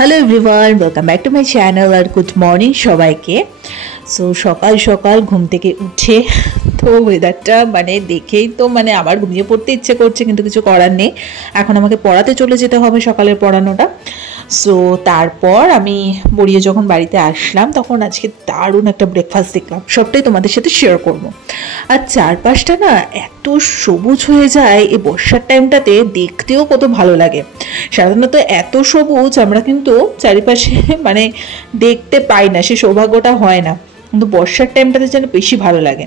Hello everyone, welcome back to my channel আর good morning সবাইকে। So সকাল সকাল ঘুম থেকে উঠে তো ওয়েদারটা দেখেই তো আবার ঘুমিয়ে পড়তে ইচ্ছে করছে, কিন্তু কিছু করার নেই। এখন আমাকে পড়াতে চলে যেতে হবে সকালের পড়ানোটা। সো তারপর আমি বড়িয়ে যখন বাড়িতে আসলাম তখন আজকে দারুণ একটা ব্রেকফাস্ট দেখলাম, সবটাই তোমাদের সাথে শেয়ার করব। আর চারপাশটা না এত সবুজ হয়ে যায় এই বর্ষার টাইমটাতে, দেখতেও কত ভালো লাগে। সাধারণত এত সবুজ আমরা কিন্তু চারিপাশে দেখতে পাই না, সে সৌভাগ্যটা হয় না, কিন্তু বর্ষার টাইমটাতে যেন বেশি ভালো লাগে।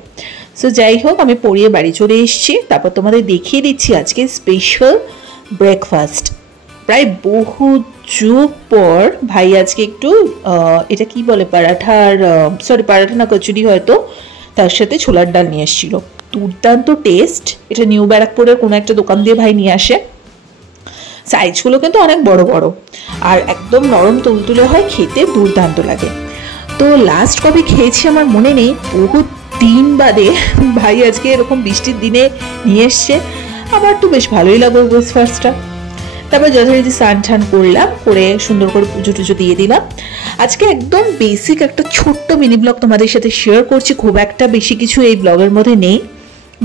সো যাই হোক, আমি পড়িয়ে বাড়ি চলে এসেছি। তারপর তোমাদের দেখিয়ে দিচ্ছি আজকে স্পেশাল ব্রেকফাস্ট। প্রায় বহু যুগ পর ভাই আজকে একটু এটা কি বলে, পারাঠা না কচুরি হয়তো, তার সাথে ছোলার ডাল নিয়ে এসেছিল। দুর্দান্ত টেস্ট। এটা নিউ ব্যারাকপুরের কোনো একটা দোকান দিয়ে ভাই নিয়ে আসে। সাইজগুলো কিন্তু অনেক বড় বড় আর একদম নরম তুলতুলে হয়, খেতে দুর্দান্ত লাগে। তো লাস্ট কবে খেয়েছি আমার মনে নেই, বহু দিন বাদে ভাই আজকে এরকম বৃষ্টির দিনে নিয়ে এসছে। আমার তো বেশ ভালোই লাগলো ব্রেকফাস্টটা। তারপর যথারীতি স্নান টান করলাম, করে সুন্দর করে পুজো টুজো দিয়ে দিলাম। আজকে একদম বেসিক একটা ছোট্ট মিনি ব্লগ তোমাদের সাথে শেয়ার করছি। খুব একটা বেশি কিছু এই ব্লগের মধ্যে নেই,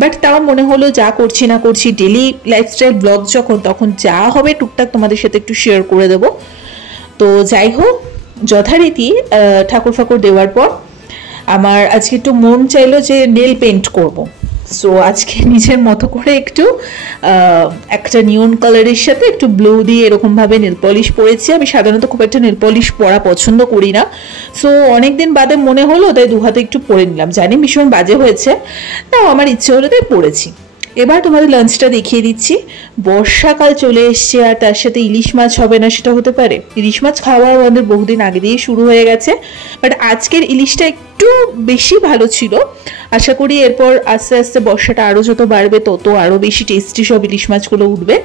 বাট তাও মনে হলো যা করছি না করছি ডেলি লাইফস্টাইল ব্লগ যখন, তখন যা হবে টুকটাক তোমাদের সাথে একটু শেয়ার করে দেবো। তো যাই হোক, যথারীতি ঠাকুর ফাকুর দেওয়ার পর আমার আজকে একটু মন চাইলো যে নেল পেন্ট করব। সো আজকে নিজের মতো করে একটু একটা নিয়ন কালারের সাথে একটু ব্লু দিয়ে এরকমভাবে নেল পলিশ পরেছি। আমি সাধারণত খুব একটা নেল পলিশ পরা পছন্দ করি না, সো অনেকদিন বাদে মনে হলো তাই দু হাতে একটু পরে নিলাম। জানি ভীষণ বাজে হয়েছে, তাও আমার ইচ্ছে হলো তাই পরেছি। এবার তোমাদের লাঞ্চটা দেখিয়ে দিচ্ছি। বর্ষাকাল চলে এসছে আর তার সাথে ইলিশ মাছ হবে না সেটা হতে পারে? ইলিশ মাছ খাওয়া আমাদের বহুদিন আগে দিয়েই শুরু হয়ে গেছে, বাট আজকের ইলিশটা একটু বেশি ভালো ছিল। আশা করি এরপর আস্তে আস্তে বর্ষাটা আরও যত বাড়বে তত আরও বেশি টেস্টি সব ইলিশ মাছগুলো উঠবে।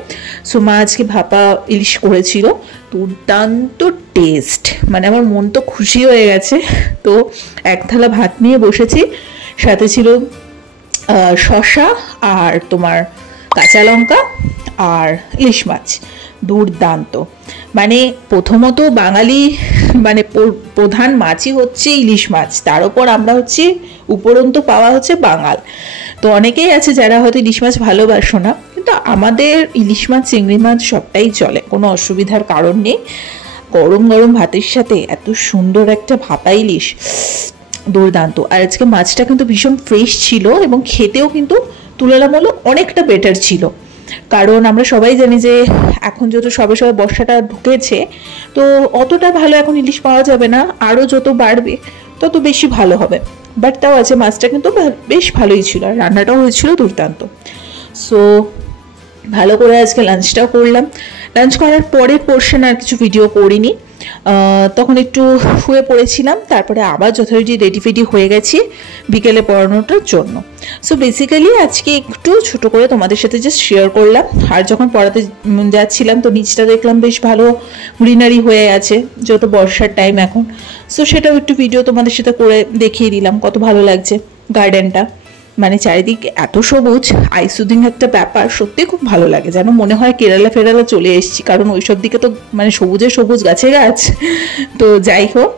সো মা আজকে ভাপা ইলিশ করেছিল, দুর্দান্ত টেস্ট, আমার মন তো খুশি হয়ে গেছে। তো এক থালা ভাত নিয়ে বসেছি, সাথে ছিল শসা আর তোমার কাঁচা লঙ্কা আর ইলিশ মাছ। দুর্দান্ত। প্রথমত বাঙালি প্রধান মাছই হচ্ছে ইলিশ মাছ, তার উপর আমরা হচ্ছে উপরন্তু পাওয়া হচ্ছে বাঙাল। তো অনেকেই আছে যারা হয়তো ইলিশ মাছ ভালোবাসো না, কিন্তু আমাদের ইলিশ মাছ চিংড়ি মাছ সবটাই চলে, কোনো অসুবিধার কারণ নেই। গরম গরম ভাতের সাথে এত সুন্দর একটা ভাপা ইলিশ, দুর্দান্ত। আর আজকে মাছটা কিন্তু ভীষণ ফ্রেশ ছিল এবং খেতেও কিন্তু তুলনামূলক অনেকটা বেটার ছিল। কারণ আমরা সবাই জানি যে এখন যত সবে সবে বর্ষাটা ঢুকেছে, তো অতটা ভালো এখন ইলিশ পাওয়া যাবে না, আরও যত বাড়বে তত বেশি ভালো হবে। বাট তাও আছে, মাছটা কিন্তু বেশ ভালোই ছিল আর রান্নাটাও হয়েছিল দুর্দান্ত। সো ভালো করে আজকে লাঞ্চটাও করলাম। লাঞ্চ করার পরের পোর্শন আর কিছু ভিডিও করিনি, তখন একটু শুয়ে পড়েছিলাম। তারপরে আবার যথারীতি রেডি ফেডি হয়ে গেছি বিকেলে পড়ানোটার জন্য। সো বেসিক্যালি আজকে একটু ছোট করে তোমাদের সাথে জাস্ট শেয়ার করলাম। আর যখন পড়াতে যাচ্ছিলাম তো নিচটা দেখলাম বেশ ভালো গ্রিনারি হয়ে আছে, যত বর্ষার টাইম এখন। সো সেটাও একটু ভিডিও তোমাদের সাথে করে দেখিয়ে দিলাম, কত ভালো লাগছে গার্ডেনটা। চারিদিকে এত সবুজ, আইসুদিং একটা ব্যাপার, সত্যি খুব ভালো লাগে, যেন মনে হয় কেরালা ফেরালা চলে এসেছি, কারণ ওইসব দিকে তো সবুজে সবুজ গাছে গাছ। তো যাই হোক,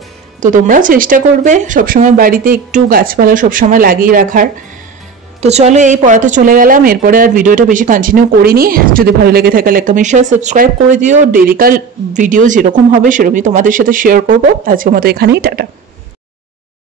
তো তোমরাও চেষ্টা করবে সবসময় বাড়িতে একটু গাছপালা সবসময় লাগিয়ে রাখার। তো চলো, এই পড়াতে চলে গেলাম, এরপরে আর ভিডিওটা বেশি কন্টিনিউ করিনি। যদি ভালো লেগে থাকে লাইক কমেন্ট শেয়ার সাবস্ক্রাইব করে দিও। ডেইলিকাল ভিডিও যেরকম হবে সেরকমই তোমাদের সাথে শেয়ার করবো। আজকের মতো এখানেই, টাটা।